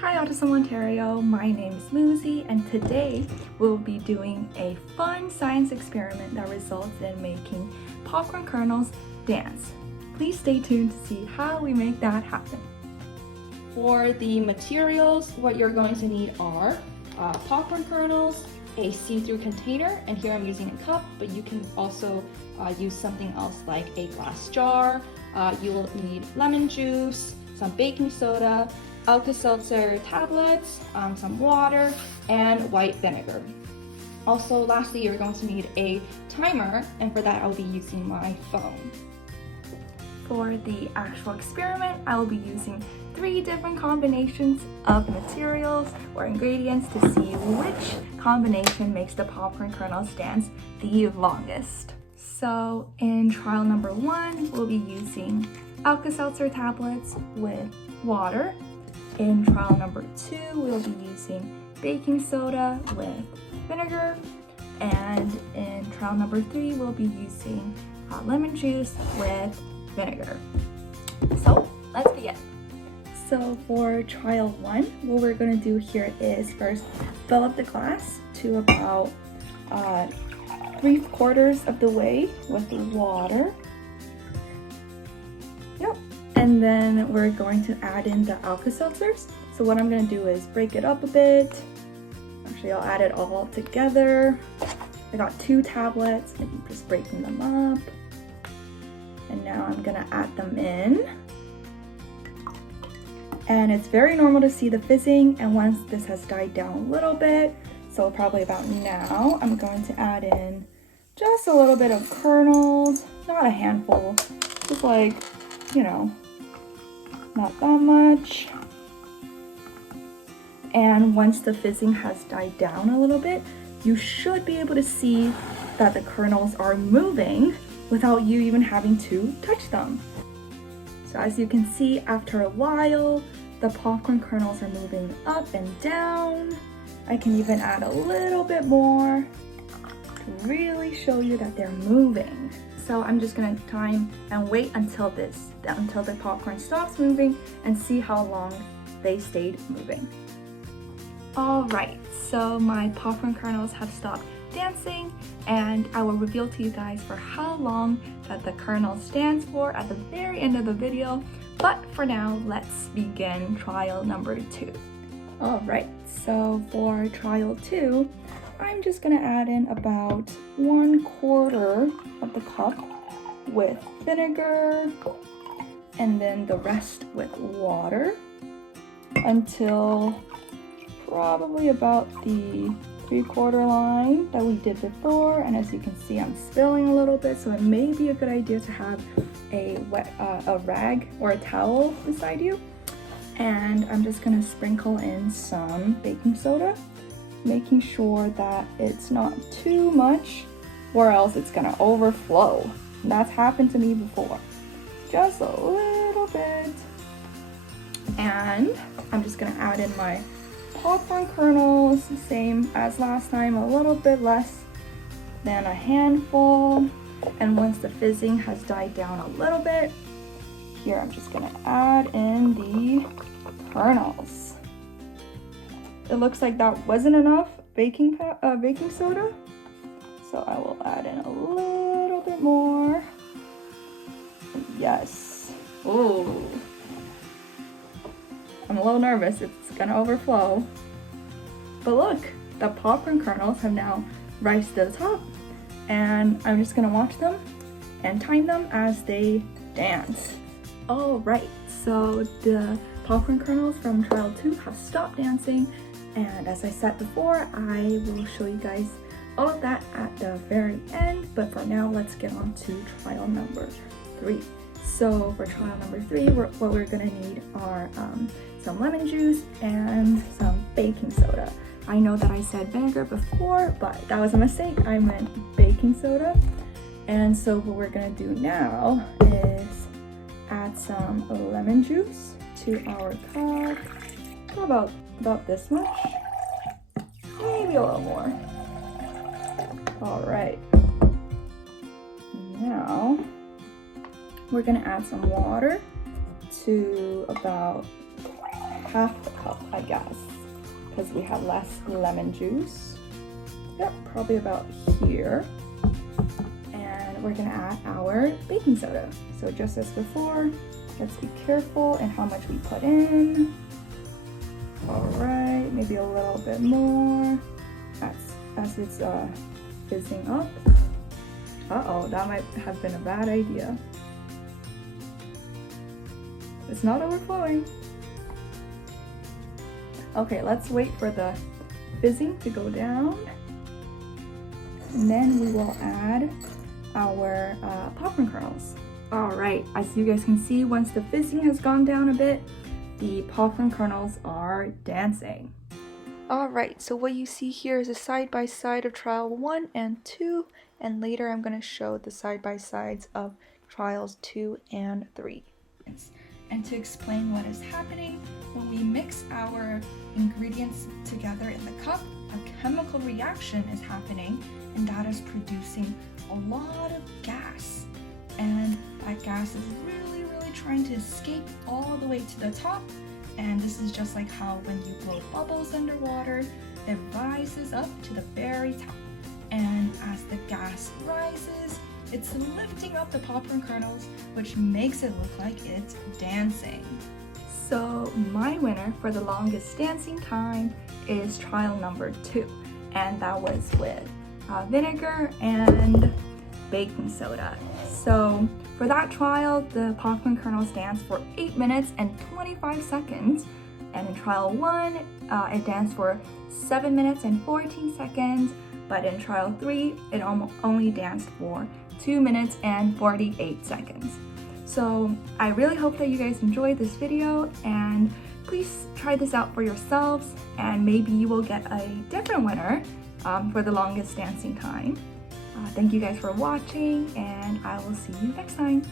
Hi Autism Ontario, my name is Muzi, and today we'll be doing a fun science experiment that results in making popcorn kernels dance. Please stay tuned to see how we make that happen. For the materials, what you're going to need are popcorn kernels, a see-through container, and here I'm using a cup, but you can also use something else like a glass jar. You will need lemon juice, some baking soda, Alka-Seltzer tablets, some water, and white vinegar. Also, lastly, you're going to need a timer, and for that I'll be using my phone. For the actual experiment, I will be using 3 different combinations of materials or ingredients to see which combination makes the popcorn kernels dance the longest. So in trial number 1, we'll be using Alka-Seltzer tablets with water. In trial number 2, we'll be using baking soda with vinegar. And in trial number 3, we'll be using lemon juice with vinegar. So let's begin. So for trial 1, what we're going to do here is first fill up the glass to about 3/4 of the way with water. Yep. And then we're going to add in the Alka-Seltzers. So what I'm going to do is break it up a bit. Actually, I'll add it all together. I got 2 tablets, and I'm just breaking them up. And now I'm going to add them in. And it's very normal to see the fizzing, and once this has died down a little bit, so probably about now, I'm going to add in just a little bit of kernels, not a handful, just like, you know, not that much. And once the fizzing has died down a little bit, you should be able to see that the kernels are moving without you even having to touch them. So as you can see, after a while, the popcorn kernels are moving up and down. I can even add a little bit more to really show you that they're moving. So I'm just gonna time and wait until the popcorn stops moving and see how long they stayed moving. All right, so my popcorn kernels have stopped dancing, and I will reveal to you guys for how long that the kernel stands for at the very end of the video. But for now, let's begin trial number 2. All right, so for trial 2, I'm just gonna add in about 1/4 of the cup with vinegar, and then the rest with water until probably about the 3/4 line that we did before. And as you can see, I'm spilling a little bit, so it may be a good idea to have a rag or a towel beside you. And I'm just gonna sprinkle in some baking soda, making sure that it's not too much or else it's gonna overflow. That's happened to me before. Just a little bit. And I'm just gonna add in my popcorn kernels, same as last time, a little bit less than a handful. And once the fizzing has died down a little bit, here I'm just gonna add in the kernels. It looks like that wasn't enough baking soda, so I will add in a little bit more. Yes. Ooh. I'm a little nervous, it's gonna overflow. But look, the popcorn kernels have now rise to the top, and I'm just gonna watch them and time them as they dance. All right, so the popcorn kernels from trial 2 have stopped dancing, and as I said before, I will show you guys all of that at the very end. But for now, let's get on to trial number 3. So for trial number 3, what we're gonna need are some lemon juice and some baking soda. I know that I said vinegar before, but that was a mistake. I meant baking soda. And so what we're gonna do now is add some lemon juice to our cup. About this much, maybe a little more. All right. Now we're gonna add some water to about half a cup, I guess, because we have less lemon juice. Yep, probably about here. And we're gonna add our baking soda. So just as before, let's be careful in how much we put in. All right, maybe a little bit more as it's fizzing up. Uh-oh, that might have been a bad idea. It's not overflowing. Okay, let's wait for the fizzing to go down. And then we will add our popcorn kernels. All right, as you guys can see, once the fizzing has gone down a bit, the popcorn kernels are dancing. All right, so what you see here is a side-by-side of trial 1 and 2, and later I'm going to show the side-by-sides of trials 2 and 3. And to explain what is happening, when we mix our ingredients together in the cup, a chemical reaction is happening, and that is producing a lot of gas. And that gas is really trying to escape all the way to the top. And this is just like how when you blow bubbles underwater, it rises up to the very top. And as the gas rises, it's lifting up the popcorn kernels, which makes it look like it's dancing. So my winner for the longest dancing time is trial number 2, and that was with vinegar and baking soda. So for that trial, the popcorn kernels danced for 8 minutes and 25 seconds, and in trial 1, it danced for 7 minutes and 14 seconds, but in trial 3, it only danced for 2 minutes and 48 seconds. So I really hope that you guys enjoyed this video, and please try this out for yourselves, and maybe you will get a different winner for the longest dancing time. Thank you guys for watching, and I will see you next time.